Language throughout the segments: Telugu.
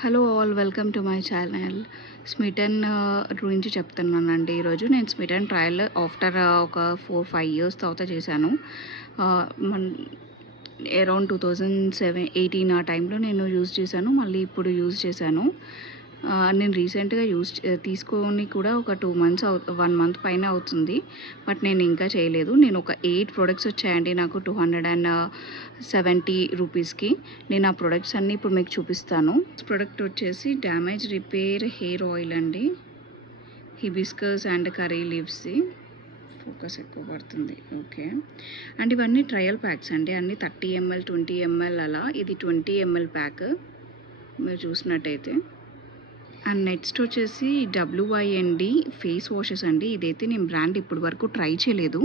Hello all, welcome to my channel. Smitten గురించి చెప్తున్నానండి. ఈరోజు నేను స్మిటన్ ట్రయల్ ఆఫ్టర్ ఒక 4-5 ఇయర్స్ తర్వాత చేశాను. అరౌండ్ 2018 ఆ టైంలో నేను యూజ్ చేశాను. మళ్ళీ ఇప్పుడు యూజ్ చేశాను. నేను రీసెంట్గా తీసుకొని కూడా ఒక 2 మంత్స్ 1 మంత్ పైన అవుతుంది. బట్ నేను ఇంకా చేయలేదు. నేను ఒక 8 ప్రొడక్ట్స్ వచ్చాయండి నాకు 270 రూపీస్కి. నేను ఆ ప్రొడక్ట్స్ అన్నీ ఇప్పుడు మీకు చూపిస్తాను. ప్రొడక్ట్ వచ్చేసి డ్యామేజ్ రిపేర్ హెయిర్ ఆయిల్ అండి. హిబిస్కస్ అండ్ కర్రీ లీవ్స్ది. ఫోకస్ ఎక్కువ పడుతుంది. ఓకే. అండ్ ఇవన్నీ ట్రయల్ ప్యాక్స్ అండి. అన్నీ 30 ml 20 ml అలా. ఇది 20 ml ప్యాక్ మీరు చూసినట్టయితే. అండ్ నెక్స్ట్ వచ్చేసి WYND ఫేస్ వాషెస్ అండి. ఇదైతే నేను బ్రాండ్ ఇప్పటి వరకు ట్రై చేయలేదు.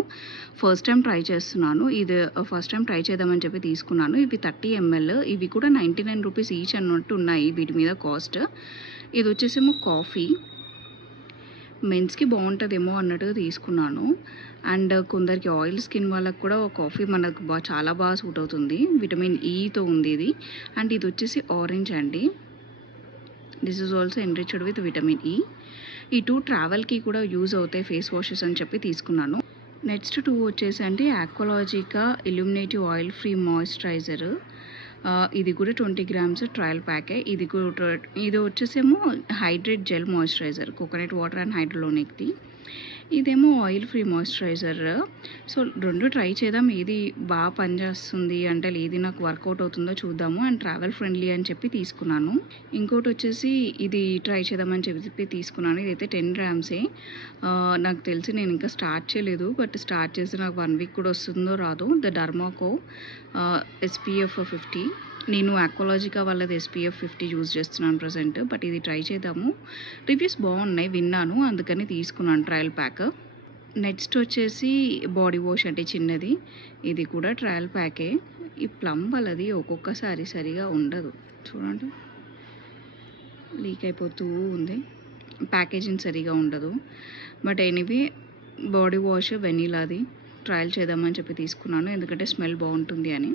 ఫస్ట్ టైం ట్రై చేస్తున్నాను. ఇది ఫస్ట్ టైం ట్రై చేద్దామని చెప్పి తీసుకున్నాను. ఇవి 30 ml. ఇవి కూడా 99 రూపీస్ ఈచ్ అన్నట్టు ఉన్నాయి వీటి మీద కాస్ట్. ఇది వచ్చేసేమో కాఫీ. మెన్స్కి బాగుంటుందేమో అన్నట్టుగా తీసుకున్నాను. అండ్ కొందరికి ఆయిల్ స్కిన్ వాళ్ళకి కూడా కాఫీ మనకు చాలా బాగా సూట్ అవుతుంది. విటమిన్ ఈతో ఉంది ఇది. అండ్ ఇది వచ్చేసి ఆరెంజ్ అండి. This is also enriched with vitamin E. ఈ 2 ట్రావెల్కి కూడా యూజ్ అవుతాయి ఫేస్ వాషెస్ అని చెప్పి తీసుకున్నాను. నెక్స్ట్ 2 వచ్చేసి అండి Aqualogica illuminative oil free moisturiser. ఇది కూడా 20 grams ట్రయల్ ప్యాకే. ఇది వచ్చేసేమో hydrate gel moisturiser, coconut water and హైడ్రోలోనిక్ది. ఇదేమో oil free moisturiser. So 2 try చేద్దాం, ఏది బాగా పనిచేస్తుంది అంటే ఏది నాకు వర్కౌట్ అవుతుందో చూద్దాము. అండ్ ట్రావెల్ ఫ్రెండ్లీ అని చెప్పి తీసుకున్నాను. ఇంకోటి వచ్చేసి ఇది ట్రై చేద్దామని చెప్పి తీసుకున్నాను. ఇదైతే 10 grams. నాకు తెలిసి నేను ఇంకా స్టార్ట్ చేయలేదు. బట్ స్టార్ట్ చేసి నాకు 1 week కూడా వస్తుందో రాదో. The Dermaco SPF 50. నేను ఆక్వాలాజికా వాళ్ళది SPF 50 యూజ్ చేస్తున్నాను ప్రజెంట్. బట్ ఇది ట్రై చేద్దాము. రివ్యూస్ బాగున్నాయి, విన్నాను, అందుకని తీసుకున్నాను ట్రయల్ ప్యాక్. నెక్స్ట్ వచ్చేసి బాడీ వాష్ అంటే చిన్నది. ఇది కూడా ట్రయల్ ప్యాకే. ఈ ప్లమ్ వాళ్ళది ఒక్కొక్కసారి సరిగా ఉండదు, చూడండి లీక్ అయిపోతూ ఉంది. ప్యాకేజింగ్ సరిగా ఉండదు. బట్ ఎనీవే బాడీ వాష్ వెనీలాది ట్రయల్ చేద్దామని చెప్పి తీసుకున్నాను, ఎందుకంటే స్మెల్ బాగుంటుంది అని.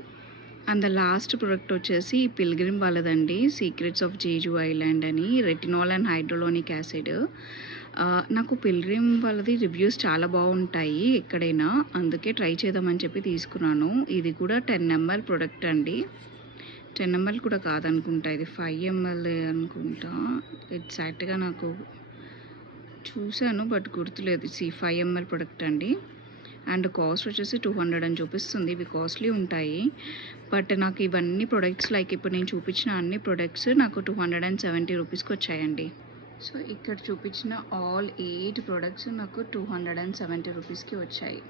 అండ్ ద లాస్ట్ ప్రోడక్ట్ వచ్చేసి పిల్గ్రిమ్ వాళ్ళదండి, సీక్రెట్స్ ఆఫ్ జేజు ఐలాండ్ అని, రెటినాల్ అండ్ హైడ్రోలోనిక్ యాసిడ్. నాకు పిల్గ్రిమ్ వాళ్ళది రివ్యూస్ చాలా బాగుంటాయి ఎక్కడైనా, అందుకే ట్రై చేద్దామని చెప్పి తీసుకున్నాను. ఇది కూడా 10 ml ప్రోడక్ట్ అండి. 10 ml కూడా కాదనుకుంటా, ఇది 5 ml అనుకుంటా. ఎగ్జాక్ట్గా నాకు చూశాను బట్ గుర్తులేదు. 5 ml ప్రొడక్ట్ అండి. అండ్ కాస్ట్ వచ్చేసి 200 అని చూపిస్తుంది. ఇవి కాస్ట్లీ ఉంటాయి. బట్ నాకు ఇవన్నీ ప్రొడక్ట్స్ లైక్ ఇప్పుడు నేను చూపించిన అన్ని ప్రొడక్ట్స్ నాకు 270 రూపీస్కి వచ్చాయండి. సో ఇక్కడ చూపించిన ఆల్ 8 ప్రొడక్ట్స్ నాకు 270 రూపీస్కి వచ్చాయి.